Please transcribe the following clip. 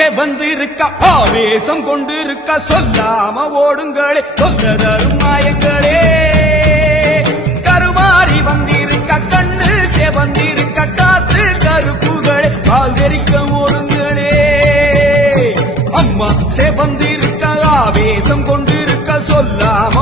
செவந்திருக்க ஆவேசம் கொண்டிருக்க சொல்லாம ஓடுங்களே தொல்லதரும் மாயங்களே கருமாறி வந்திருக்க கண்ணு செவந்திருக்க காத்து கருப்புகளே ஆதரிக்க ஓடுங்களே அம்மா செவந்திருக்க ஆவேசம் கொண்டிருக்க சொல்லாம